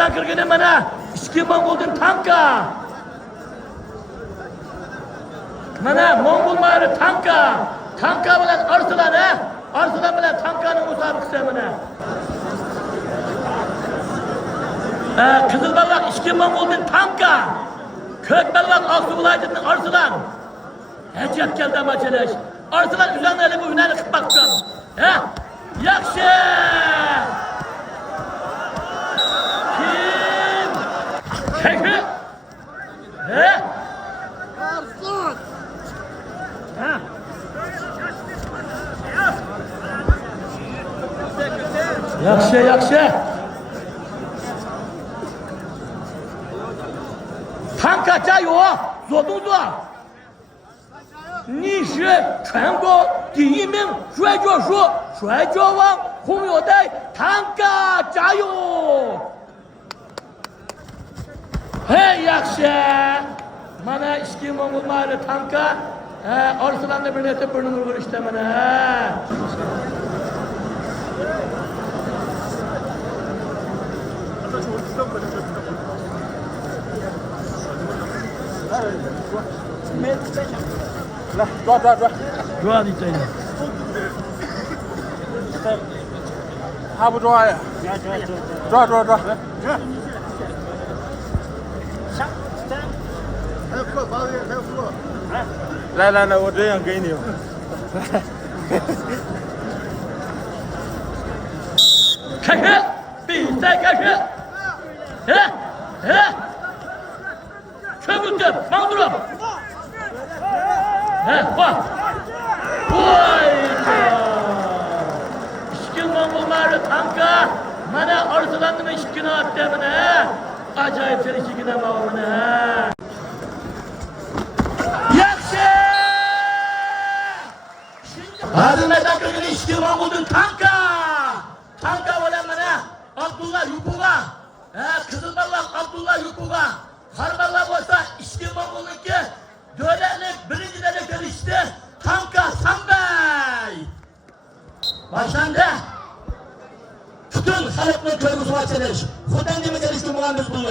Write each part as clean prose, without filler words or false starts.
maydondan kirgani mana ikki Mong'oldan tanka. Mana Mong'ol mari tanka. Tanka bilan Arslan, Arslan bilan tankaning musobaqasi mana. Qizil balvoq ikki Mong'oldan tanka. Ko'k balvoq Oqsuv viloyatidan Arslan. Hajat keldi amachalash. Arslan uzanali bu hunarni qilib baqgan. Yaxshi! Kim? Kayfi? Arslan! Yaxshi, yaxshi. Tanka加油，左动作。你是全国第一名摔跤手，摔跤王红腰带tanka加油！Hey yaxshi. Mana ikki Mong'ol mari tanka Arslanni birlatib burnini urishdi mana. Là,抓。抓你这个。还不抓呀？抓。还有客房还有客。来，我这样给你。开始，比赛开始。全部的忙住了。换。İşkin Mong'ollar tanka. Mana Arslan'ın işkini attı mana. Acayip seni işkini ama mana. Yaxshi! Hadi meydan kırgın işkin Mong'ol'un tanka. Tanka olan mana Abdullah Yupug'a. Kızılbalak Abdullah Yupug'a. Harbalak olsa işkin Mong'ol'unki dönemlik birinci derece gelişti. Tanka Sambay. Başlandı. Bütün halkın köyümüzü açılış. Kudan demi gelişti muhammed bunu.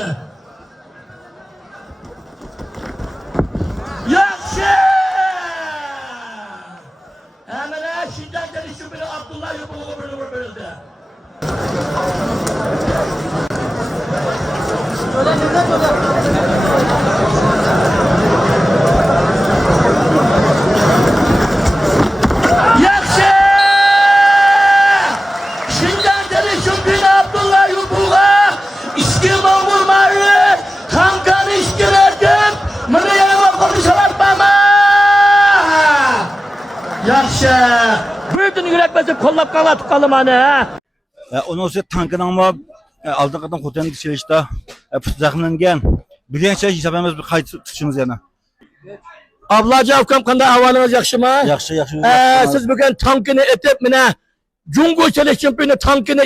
Yaxşı! Hemen Şincan gelişti biri Abdullah Yupug'a bölüldü. Yaxşı! Şincan gelişti biri Abdullah Yupug'a İşki Mong'ol mari tankanı işkilerdim. Bunu yanıma konuşalatmama. Yaxşı! Bütün yürek basıp kollap kalat kalım hani. Onun için tankın ama aldığın kadın kutunun dışarıda zaklangan. Birinci hesabımız bir kayıt tutuşumuz yani. Ablacı Avkam kanda havalınız yaxşı mı? Yaxşı. Siz bugün tankını etip mine Cumhur Çeleş Şampiyonu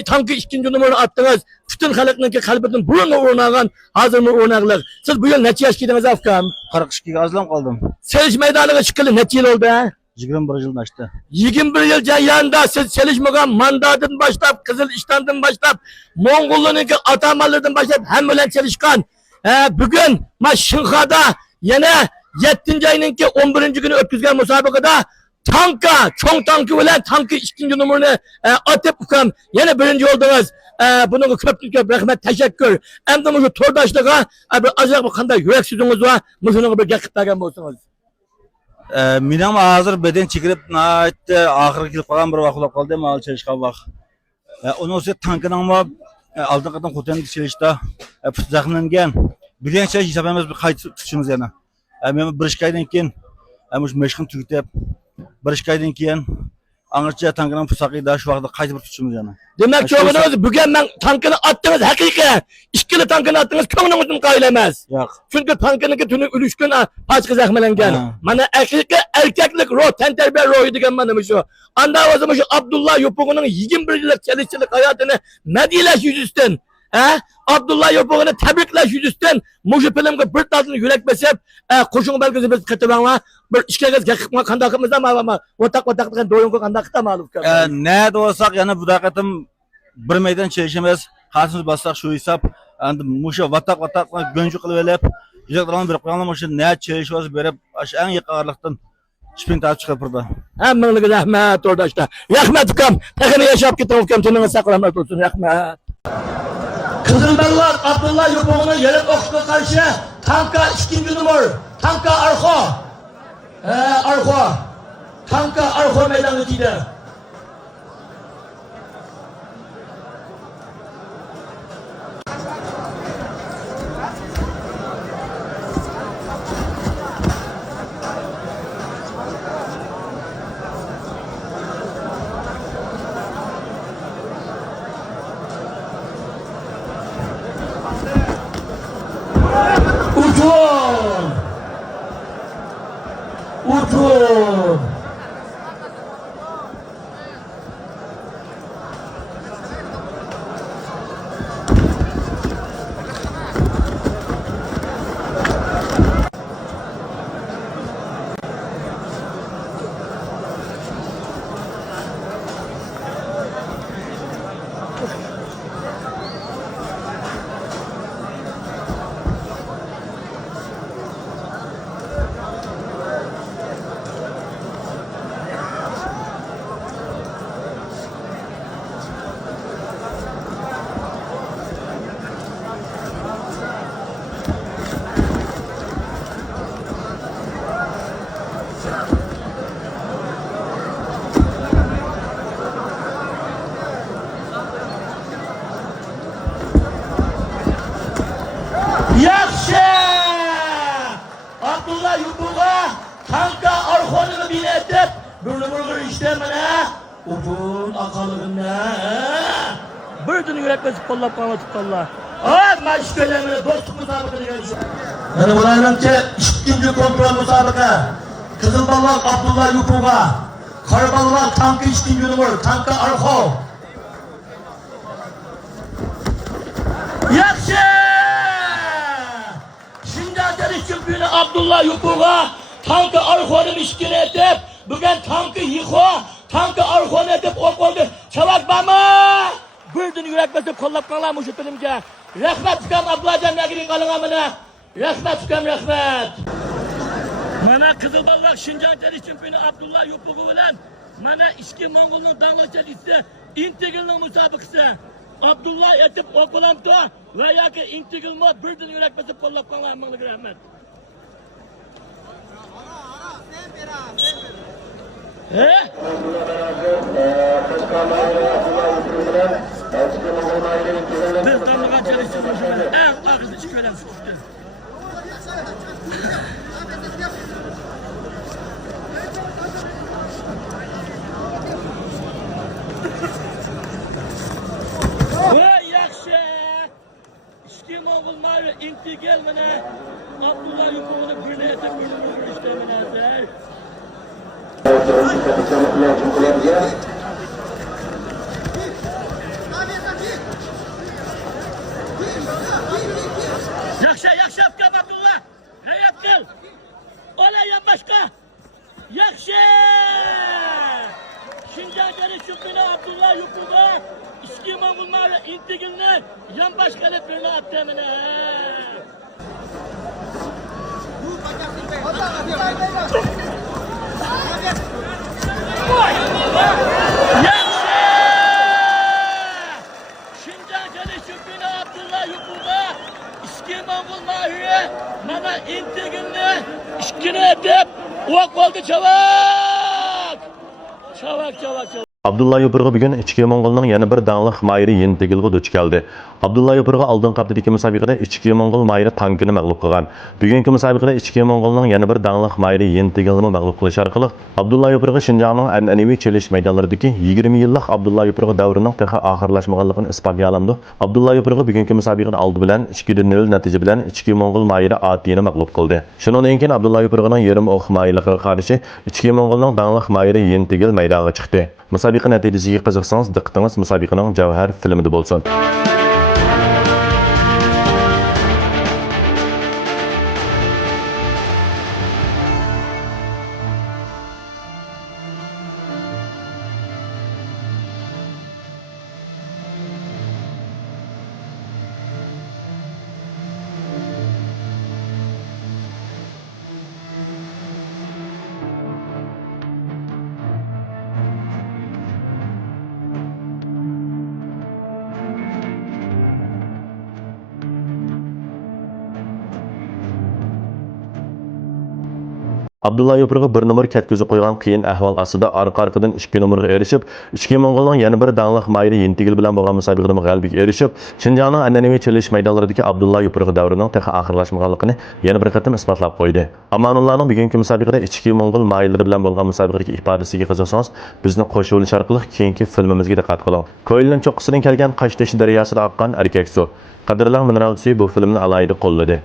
tankı ikinci numarını attınız. Bütün halkının kalbinin burnu uğrunağın hazır mı uğrunağlık. Siz bu yıl neçe yaş giydiniz Avkam? 42'ye azlan kaldım. Seliş meydanına çıkalı neçe yıl oldu ha? 21 yıl açtı. 21 yıl yanında siz Selişmagam mandatın başlap, Kızıliştan'dan başlap, Mongollu'nun atamalarından başlap hem ölen Selişkan. Bugün Şınxa'da yine 7. ayının 11. günü ötküzgen musabakada tanka, çoğun tankı ölen tankı ikinci numarını atıp ukam yine birinci oldunuz. Bunun köp rahmet teşekkür. Hem de bu tordaşlığa azıcık bu kanda yüreksizliğiniz var. Muşunun bir yakıtlagan olsunuz. Minam hazır beden çekilip ahır kilip kalan bir vakıf kaldı ama çalışkan vak. Onun için tankın ama aldığın kadın kutunun dışarıda zaklangan. Birinci hesabımız bir kayıt tutuşumuz yani. Bir işkaydan keyin meşgul tüketip bir işkaydan keyin Anırça tankının pusakıyla şu vakıda kayıt tutuşumuz yani. Demek ki oğlunuz bugün ben tankını attınız hakiki. İşkili tankını attınız köngünüzün kayılemez. Yok. Çünkü tankının tünü ülüşkün paçkı zahmelengen. Bana hakiki erkeklik ruh, tenterbe ruhu diken bana şu. Anda o zaman şu Abdullah Yupug'un 21 yıllık çalışçılık hayatını medileş yüzüstün. Abdullah Yupug'unu tebrikleş yüzüstün. Muşu pilimki bir tadını yürek besip kurşun belgesi biz kıtıbanla bir işkegez gekikma kandakımızda mı vatak doyunku kandakta mı alıp ne de olsak yani bu dakikatım bir meydan çalışamaz. Hasımız bassak şu hesap endi musha vatak gönjü qilib elib, yig'larni berib qo'yganlar musha ne chelishimiz berib, ash eng yaqinlardan shpin tartib chiqib turdi. Hammaga rahmat o'rdoshlar. Rahmat ukam. Taqini yashab keting ukam, tiningni saqlamat olsun. Rahmat. Qizilballar Abdulla Yupug'ini yerib o'qishga qarshi tanka 2-numar, tanka Arxo. Arxo. Tanka Arxo maydonga keldi. Uçun! Yaxshi! Abdulla Yupug'a tanka Arxonini biletib, bir işte mana uchun aqalig'imni birdan yurak bosib qo'llab qolmoqchilar. Mashg'ulotlarni do'stlik musobaqasiga kelishdi. Mana bularnincha ikkinchi kontrol musobaqa. Qizilballar Abdulla Yupug'a, Qorballar tanka 2-numar, tanka Arxo. Yaxshi! Şüpheli Abdulla Yupug'a tankı Arxon'u müşkil edip, bugün tankı Yıxo, tankı Arxon'u edip ok oldu. Çavak bama! Birden yürek basıp kollap kalan şüphelimce. Rahmet çıkam Abdullah Cem'le kalınamına. Rahmet çıkam rahmet. Mana Kızılballar Şincan Teriş Şüpheli Abdulla Yupug'u bilen mana İşki Mongol'un dağlıçalısı İntegril'in musabıkısı. Abdullah etip ok olamdı ve ya ki İntegril mod birden yürek basıp kollap kalan rahmet. Biz damlagan çalıştığımız böyle en ağızlı çıkıyorum sıkıştı. Vay yakşı! İşki Mongol mavi inti gelmene Abdullah Yupug'unu birine etip birine işlemene ezer. Yakşı yapkam Abdullah. Hey yapkıl. Olay yan başka. Yakşı. Şincan Şüpheli Abdullah Yupug'a İşki Mongolları intigilini yan başkalı birine attı emine. Yaxşı! Şincan Şüpheli Abdullah Yupug'a İşki Mongolları mana intigilini işkini edip ok oldu çavak! Çavak. Abdulla Yupurg'a bugun ichki Mongolning yana bir danglik mayri Yentigilga duch keldi. Abdulla Yupurg'a oldingi haftada musobaqada ichki Mongol mayri tankini mag'lub qilgan. Bugungi musobaqada ichki Mongolning yana bir danglik mayri Yentigilni mag'lub qilish orqali Abdulla Yupurg'a Shinjongning an'anaviy chelish maydonlaridagi 20 yillik Abdulla Yupurg'a davrining texi oxirlashmaganligini isbotga olindi. Abdulla Yupurg'a bugungi musobaqada oldi bilan 2-0 natija bilan ichki Mongol mayri Atiyni mag'lub qildi. Shundan keyin Abdulla Yupurg'ning yarim o'q mayliga qarshi ichki Mongolning danglik mayri Yentigil maydonga chiqdi. Musobaqa natijasiga qiziqsangiz, diqqatingiz musobaqaning Javhar filmida bo'lsin. Abdulla Yopurg'a bir numar ketkizib qo'ygan qiyin ahvol ostida orqa-orqadan 2 numaraga erishib, ichki Mo'ngolning yana bir danglik mayri Yentigil bilan bo'lgan musobaqada g'alabaga erishib, Shinjongning an'anaviy chelish maydonlaridagi Abdulla Yopurg'a davrining texi oxirlashmaganligini yana bir qatam isbotlab qo'ydi. Amanullahning bugungi musobaqada ichki Mo'ngol maylari bilan bo'lgan musobaqadagi ifodasiga qiziqsangiz, bizni qo'shib olish orqali keyingi filmimizga diqqat qiling. Ko'ylin cho'qqisidan kelgan Qashtash daryosida oqqan erkak suv. Qadrli mineral suvi bu filmni alayida qo'lladi.